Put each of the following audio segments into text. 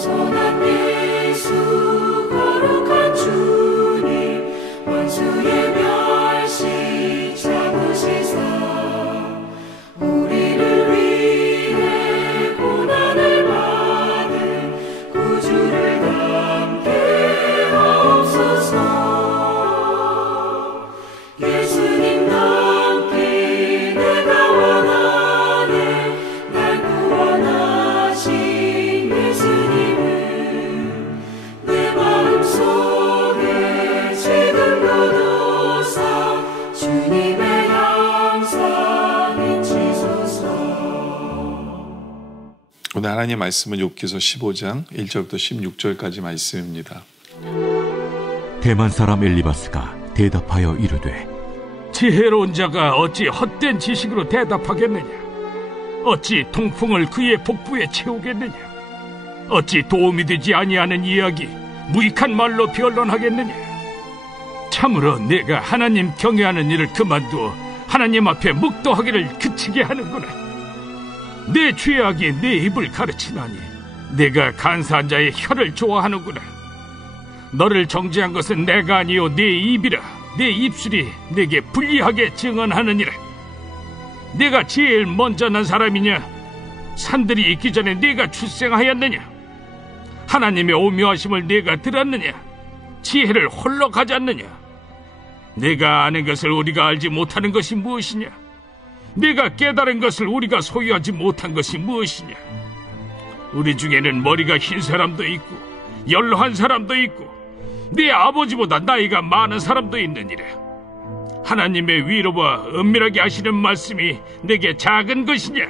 겸손한 예수 거룩한 주님 원수의 멸시 잡으시사 우리를 위해 고난을 받은 구주를 닮게 하옵소서. 예수님 닮기 내가 원하네. 날 구원하신 예수님을 내 마음속에 지금도 두사 주님의 형상 잊히소서. 오늘 하나님의 말씀은 욥기서 15장 1절부터 16절까지 말씀입니다. 대만 사람 엘리바스가 대답하여 이르되 지혜로운 자가 어찌 헛된 지식으로 대답하겠느냐? 어찌 통풍을 그의 복부에 채우겠느냐? 어찌 도움이 되지 아니하는 이야기 무익한 말로 변론하겠느냐? 참으로 내가 하나님 경외하는 일을 그만두어 하나님 앞에 묵도하기를 그치게 하는구나. 내 죄악이 내 입을 가르치나니 내가 간사한 자의 혀를 좋아하는구나. 너를 정죄한 것은 내가 아니요 내 입이라. 내 입술이 내게 불리하게 증언하느니라. 내가 제일 먼저 난 사람이냐? 산들이 있기 전에 내가 출생하였느냐? 하나님의 오묘하심을 내가 들었느냐? 지혜를 홀로 가졌느냐? 내가 아는 것을 우리가 알지 못하는 것이 무엇이냐? 내가 깨달은 것을 우리가 소유하지 못한 것이 무엇이냐? 우리 중에는 머리가 흰 사람도 있고 연로한 사람도 있고 네 아버지보다 나이가 많은 사람도 있느니라. 하나님의 위로와 은밀하게 하시는 말씀이 내게 작은 것이냐?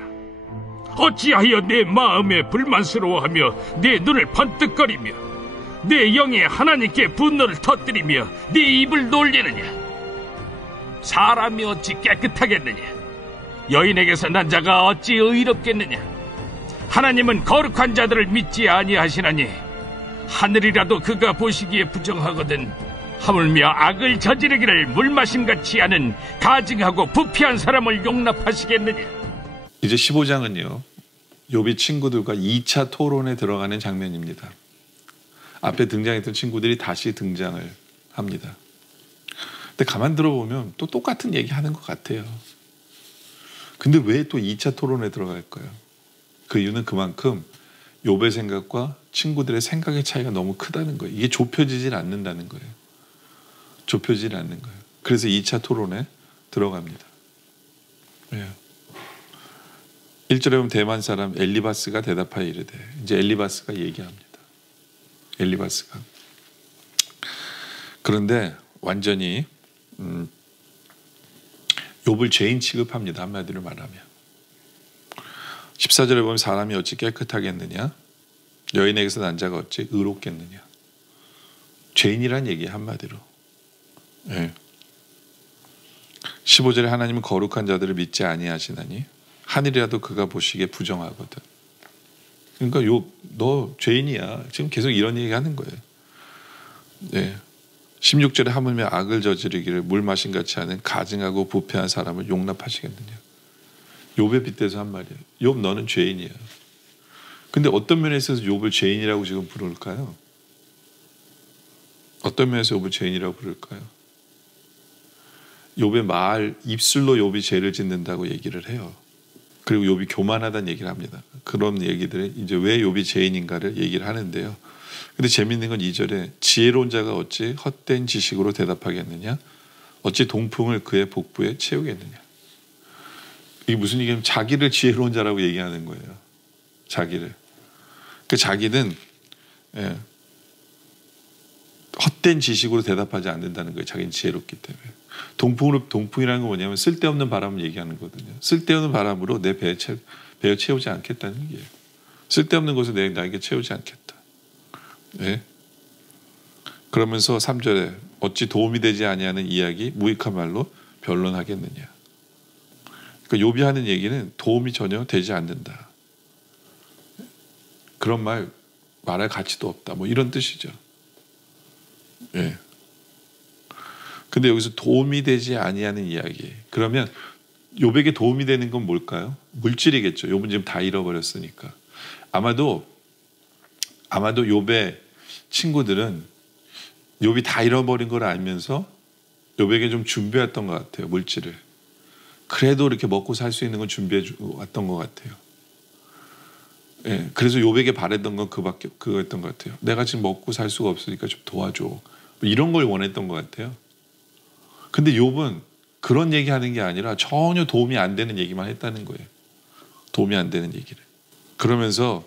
어찌하여 내 마음에 불만스러워하며 내 눈을 번뜩거리며 내 영에 하나님께 분노를 터뜨리며 네 입을 놀리느냐? 사람이 어찌 깨끗하겠느냐? 여인에게서 난 자가 어찌 의롭겠느냐? 하나님은 거룩한 자들을 믿지 아니하시나니 하늘이라도 그가 보시기에 부정하거든 하물며 악을 저지르기를 물마심같이 하는 가증하고 부패한 사람을 용납하시겠느냐? 이제 15장은요 욥이 친구들과 2차 토론에 들어가는 장면입니다. 앞에 등장했던 친구들이 다시 등장을 합니다. 근데 가만 들어보면 또 똑같은 얘기 하는 것 같아요. 근데 왜 또 2차 토론에 들어갈까요? 그 이유는 그만큼 욥의 생각과 친구들의 생각의 차이가 너무 크다는 거예요. 이게 좁혀지질 않는다는 거예요. 좁혀지질 않는 거예요. 그래서 2차 토론에 들어갑니다. 예. 1절에 보면 대만 사람 엘리바스가 대답하여 이르되, 이제 엘리바스가 얘기합니다. 엘리바스가. 그런데 완전히 욥을 죄인 취급합니다. 한마디로 말하면. 14절에 보면 사람이 어찌 깨끗하겠느냐? 여인에게서 난 자가 어찌 의롭겠느냐? 죄인이란 얘기 한마디로. 예. 15절에 하나님은 거룩한 자들을 믿지 아니하시나니 하늘이라도 그가 보시기에 부정하거든. 그러니까 욥, 너 죄인이야. 지금 계속 이런 얘기 하는 거예요. 예. 16절에 하물며 악을 저지르기를 물 마신 같이 하는 가증하고 부패한 사람을 용납하시겠느냐? 욥에 빗대서 한 말이에요. 욥 너는 죄인이야. 근데 어떤 면에서 욥을 죄인이라고 지금 부를까요? 어떤 면에서 욥을 죄인이라고 부를까요? 욥의 말, 입술로 욥이 죄를 짓는다고 얘기를 해요. 그리고 욥이 교만하다는 얘기를 합니다. 그런 얘기들을 이제 왜 욥이 죄인인가를 얘기를 하는데요. 근데 재밌는 건 2절에 지혜로운 자가 어찌 헛된 지식으로 대답하겠느냐? 어찌 동풍을 그의 복부에 채우겠느냐? 이게 무슨 얘기냐면 자기를 지혜로운 자라고 얘기하는 거예요. 자기를. 그 자기는 헛된 지식으로 대답하지 않는다는 거예요. 자기는 지혜롭기 때문에. 동풍이라는 건 뭐냐면 쓸데없는 바람을 얘기하는 거거든요. 쓸데없는 바람으로 내 배에 채우지 않겠다는 얘기예요. 쓸데없는 것을 나에게 채우지 않겠다. 네. 그러면서 3절에 어찌 도움이 되지 아니하는 이야기 무익한 말로 변론하겠느냐. 그러니까 욥이 하는 얘기는 도움이 전혀 되지 않는다. 그런 말할 가치도 없다. 뭐 이런 뜻이죠. 예. 근데 여기서 도움이 되지 아니하는 이야기. 그러면 욥에게 도움이 되는 건 뭘까요? 물질이겠죠. 욥은 지금 다 잃어버렸으니까. 아마도 아마도 욥의 친구들은 욥이 다 잃어버린 걸 알면서 욥에게 좀 준비했던 것 같아요. 물질을. 그래도 이렇게 먹고 살 수 있는 건 준비해 왔던 것 같아요. 예, 그래서 욥에게 바랬던 건 그거였던 것 같아요. 내가 지금 먹고 살 수가 없으니까 좀 도와줘. 뭐 이런 걸 원했던 것 같아요. 근데 욥은 그런 얘기하는 게 아니라 전혀 도움이 안 되는 얘기만 했다는 거예요. 도움이 안 되는 얘기를. 그러면서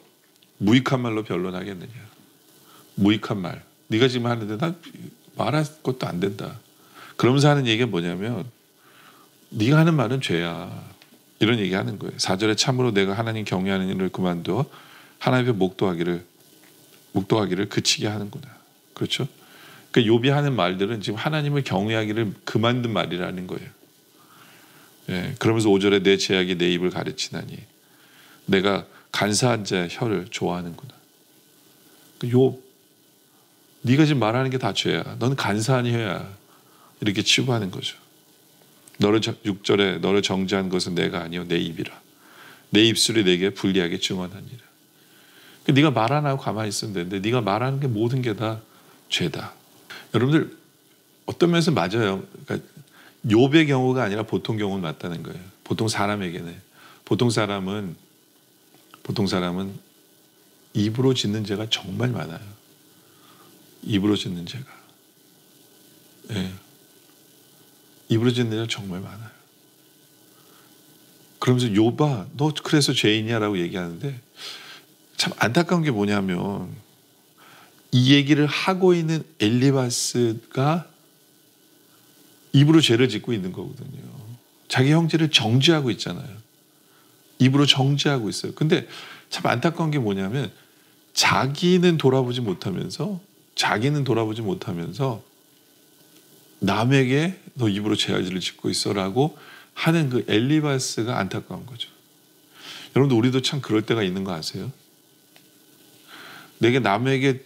무익한 말로 변론하겠느냐. 무익한 말. 네가 지금 하는데 나 말할 것도 안 된다. 그러면서 하는 얘기가 뭐냐면 네가 하는 말은 죄야. 이런 얘기하는 거예요. 4절에 참으로 내가 하나님 경외하는 일을 그만두어 하나님 앞에 묵도하기를 그치게 하는구나. 그렇죠? 그러니까 욥이 하는 말들은 지금 하나님을 경외하기를 그만둔 말이라는 거예요. 예, 그러면서 5절에 내 죄악이 내 입을 가르치나니 내가 간사한 자의 혀를 좋아하는구나. 욥, 네가 지금 말하는 게 다 죄야. 넌 간사한 혀야. 이렇게 치부하는 거죠. 6절에 너를 정죄한 것은 내가 아니요 내 입이라. 내 입술이 내게 불리하게 증언하니라. 네가 말 안 하고 가만히 있으면 되는데 네가 말하는 게 모든 게 다 죄다. 여러분들 어떤 면에서 맞아요. 그러니까 욥의 경우가 아니라 보통 경우는 맞다는 거예요. 보통 사람에게는. 보통 사람은 입으로 짓는 죄가 정말 많아요. 입으로 짓는 죄가. 예. 입으로 짓는 죄가 정말 많아요. 그러면서 욥아 너 그래서 죄인이야 라고 얘기하는데 참 안타까운 게 뭐냐면 이 얘기를 하고 있는 엘리바스가 입으로 죄를 짓고 있는 거거든요. 자기 형제를 정죄하고 있잖아요. 입으로 정죄하고 있어요. 근데 참 안타까운 게 뭐냐면 자기는 돌아보지 못하면서 남에게 너 입으로 죄를 짓고 있어라고 하는 그 엘리바스가 안타까운 거죠. 여러분들 우리도 참 그럴 때가 있는 거 아세요? 내게 남을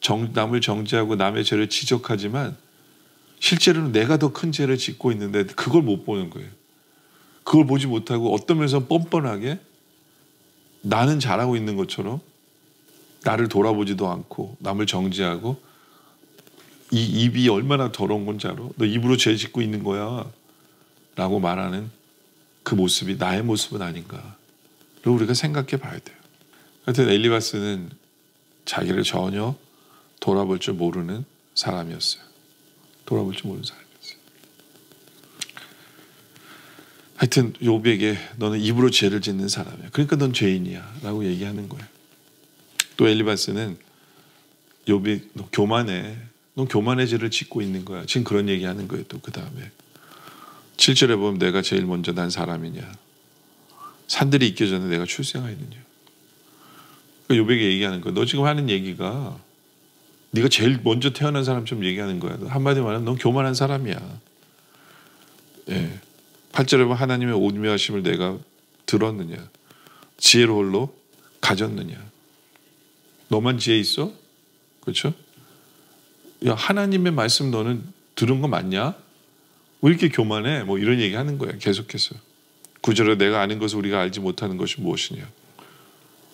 정죄하고 남의 죄를 지적하지만 실제로는 내가 더 큰 죄를 짓고 있는데 그걸 못 보는 거예요. 그걸 보지 못하고 어떤 면에서 뻔뻔하게 나는 잘하고 있는 것처럼 나를 돌아보지도 않고 남을 정죄하고 이 입이 얼마나 더러운 건지 알아? 너 입으로 죄 짓고 있는 거야 라고 말하는 그 모습이 나의 모습은 아닌가. 그리고 우리가 생각해 봐야 돼요. 하여튼 엘리바스는 자기를 전혀 돌아볼 줄 모르는 사람이었어요. 하여튼 욥에게 너는 입으로 죄를 짓는 사람이야. 그러니까 넌 죄인이야 라고 얘기하는 거예요. 또 엘리바스는 욥이 너 교만해. 넌 교만의 죄를 짓고 있는 거야. 지금 그런 얘기하는 거예요. 또 그 다음에 7절에 보면 내가 제일 먼저 난 사람이냐. 산들이 있기 전에 내가 출생하였느냐. 그러니까 욥에게 얘기하는 거야. 너 지금 하는 얘기가 네가 제일 먼저 태어난 사람처럼 얘기하는 거야. 한마디 말하면 넌 교만한 사람이야. 예. 8절에 보면 하나님의 오묘하심을 내가 들었느냐. 지혜로 홀로 가졌느냐. 너만 지혜 있어? 그렇죠? 야 하나님의 말씀 너는 들은 거 맞냐? 왜 이렇게 교만해? 뭐 이런 얘기 하는 거야. 계속해서. 9절에 내가 아는 것을 우리가 알지 못하는 것이 무엇이냐.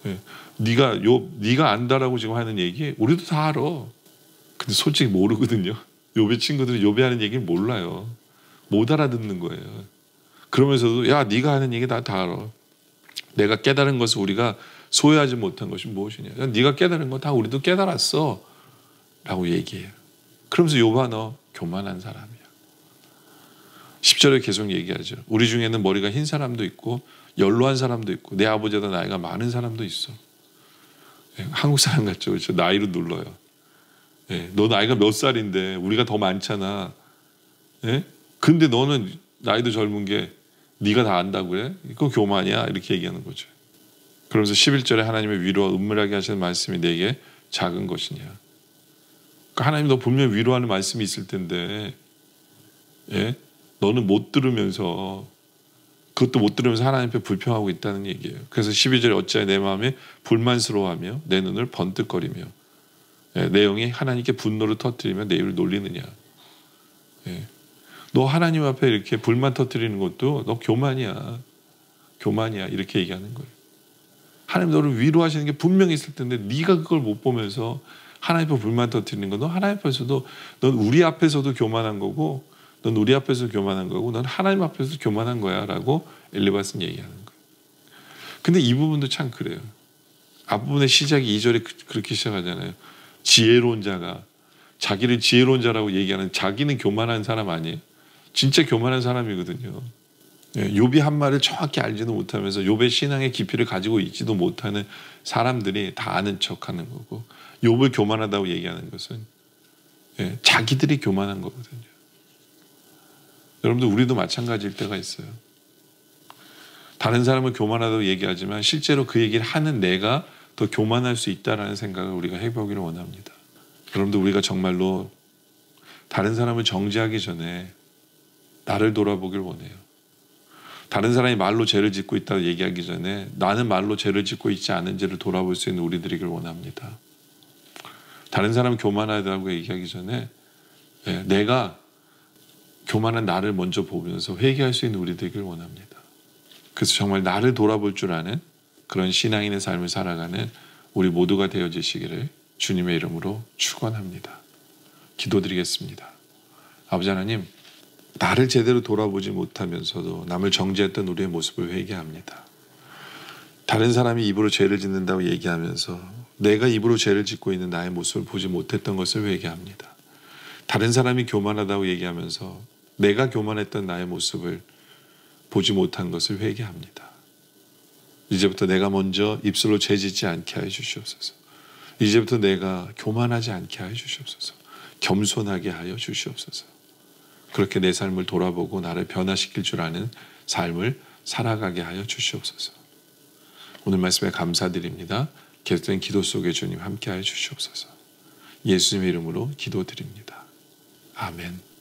예. 네가 안다라고 지금 하는 얘기 우리도 다 알아. 근데 솔직히 모르거든요. 욥의 친구들은 욥이 하는 얘기를 몰라요. 못 알아듣는 거예요. 그러면서도 야 네가 하는 얘기 다 알아. 내가 깨달은 것을 우리가 소유하지 못한 것이 무엇이냐. 야, 네가 깨달은 거 다 우리도 깨달았어 라고 얘기해요. 그러면서 욥아 너 교만한 사람이야. 10절에 계속 얘기하죠. 우리 중에는 머리가 흰 사람도 있고 연로한 사람도 있고 내 아버지보다 나이가 많은 사람도 있어. 예, 한국 사람 같죠. 그렇죠? 나이로 눌러요. 예, 너 나이가 몇 살인데 우리가 더 많잖아. 예? 근데 너는 나이도 젊은 게 네가 다 안다고 그래? 그거 교만이야. 이렇게 얘기하는 거죠. 그러면서 11절에 하나님의 위로와 은밀하게 하시는 말씀이 내게 작은 것이냐. 그러니까 하나님 너 분명히 위로하는 말씀이 있을 텐데 예? 너는 못 들으면서 그것도 못 들으면서 하나님 앞에 불평하고 있다는 얘기예요. 그래서 12절에 어찌하여 내 마음에 불만스러워하며 내 눈을 번뜩거리며 예, 내용이 하나님께 분노를 터뜨리며 내 입을 놀리느냐. 예. 너 하나님 앞에 이렇게 불만 터뜨리는 것도 너 교만이야. 교만이야. 이렇게 얘기하는 거예요. 하나님 너를 위로하시는 게 분명히 있을 텐데 네가 그걸 못 보면서 하나님 앞에 불만 터뜨리는 거, 너 하나님 앞에서도, 넌 우리 앞에서도 교만한 거고, 넌 우리 앞에서도 교만한 거고, 넌 하나님 앞에서도 교만한 거야 라고 엘리바스는 얘기하는 거예요. 근데 이 부분도 참 그래요. 앞부분의 시작이 2절에 그렇게 시작하잖아요. 지혜로운 자가, 자기를 지혜로운 자라고 얘기하는, 자기는 교만한 사람 아니에요. 진짜 교만한 사람이거든요. 욥이 한 말을 정확히 알지도 못하면서 욥의 신앙의 깊이를 가지고 있지도 못하는 사람들이 다 아는 척하는 거고, 욥을 교만하다고 얘기하는 것은 자기들이 교만한 거거든요. 여러분들, 우리도 마찬가지일 때가 있어요. 다른 사람을 교만하다고 얘기하지만 실제로 그 얘기를 하는 내가 더 교만할 수 있다라는 생각을 우리가 해보기를 원합니다. 여러분들, 우리가 정말로 다른 사람을 정죄하기 전에 나를 돌아보길 원해요. 다른 사람이 말로 죄를 짓고 있다고 얘기하기 전에 나는 말로 죄를 짓고 있지 않은지를 돌아볼 수 있는 우리들이길 원합니다. 다른 사람 교만하다고 얘기하기 전에 내가 교만한 나를 먼저 보면서 회개할 수 있는 우리들이길 원합니다. 그래서 정말 나를 돌아볼 줄 아는 그런 신앙인의 삶을 살아가는 우리 모두가 되어지시기를 주님의 이름으로 축원합니다. 기도드리겠습니다. 아버지 하나님, 나를 제대로 돌아보지 못하면서도 남을 정죄했던 우리의 모습을 회개합니다. 다른 사람이 입으로 죄를 짓는다고 얘기하면서 내가 입으로 죄를 짓고 있는 나의 모습을 보지 못했던 것을 회개합니다. 다른 사람이 교만하다고 얘기하면서 내가 교만했던 나의 모습을 보지 못한 것을 회개합니다. 이제부터 내가 먼저 입술로 죄 짓지 않게 하여 주시옵소서. 이제부터 내가 교만하지 않게 하여 주시옵소서. 겸손하게 하여 주시옵소서. 그렇게 내 삶을 돌아보고 나를 변화시킬 줄 아는 삶을 살아가게 하여 주시옵소서. 오늘 말씀에 감사드립니다. 계속된 기도 속에 주님 함께 하여 주시옵소서. 예수님의 이름으로 기도드립니다. 아멘.